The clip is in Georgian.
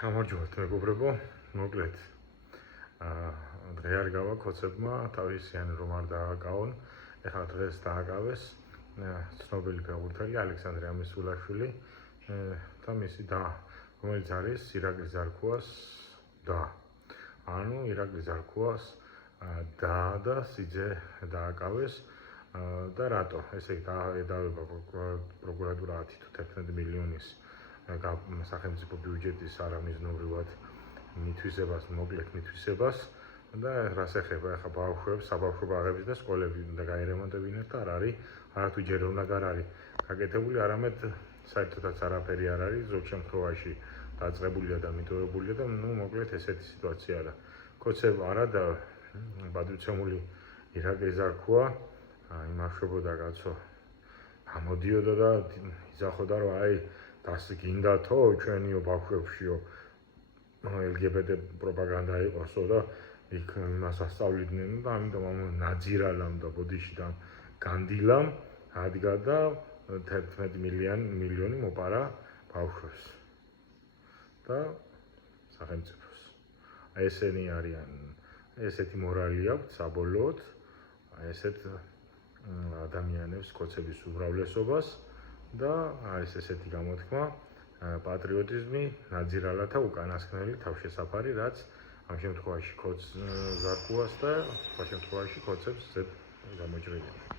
გამარჯობათ მეგობრებო, მოკლედ დღე არ გავა ქოცებმა თავისიანი რომ არ დააკავონ, ეხლა დღეს დააკავეს ცნობილი ფეხბურთელი ალექსანდრე ამისულაშვილი და მისი და, რომელიც არის ირაკლი ზარქუას და. ანუ ირაკლი ზარქუას და სიძე დააკავეს და რატო? ესე დაედავება პროკურატურა 10 თუ 11 მილიონის სახელმწიფო ბიუჯეტის არამიზნობრივად მითვისებას, მოკლედ მითვისებას და რას ეხება ახლა ბავშვებს, საბავშვო ბაღების და სკოლები უნდა გაერემონტებინათ და არ არის, არათუ ჯერ უნდა არ არის გაკეთებული, არამედ საერთოდაც არაფერი არ არის, ზოგ შემთხვევაში დაწყებულია და მიტოვებულია და მოკლედ ესეთი სიტუაცია არა. ქოცებ არა და პატრიცემული ირაკლი ზარქუა იმაშვებოდა კაცო, გამოდიოდა და იძახოდა რომ აი გინდათო ჩვენიო ბავშვებშიო LGBT პროპაგანდა იყოსო და იქ იმას ასწავლიდნენ და ამიტომ ნაძირალამ და ბოდიშიდან განდილამ ადგა და 11 მილიონი მოპარა ბავშვებს და სახელმწიფოს. ესენი არიან, ესეთი მორალი აქვს საბოლოოდ, ესეთ ადამიანებს ქოცების უმრავლესობას და არის ესეთი გამოთქმა, პატრიოტიზმი, ნაძირალათა უკანასკნელი თავშესაფარი, რაც ამ შემთხვევაში ზარქუას და სხვა შემთხვევაში ქოცებს ზედ გამოჭრილია.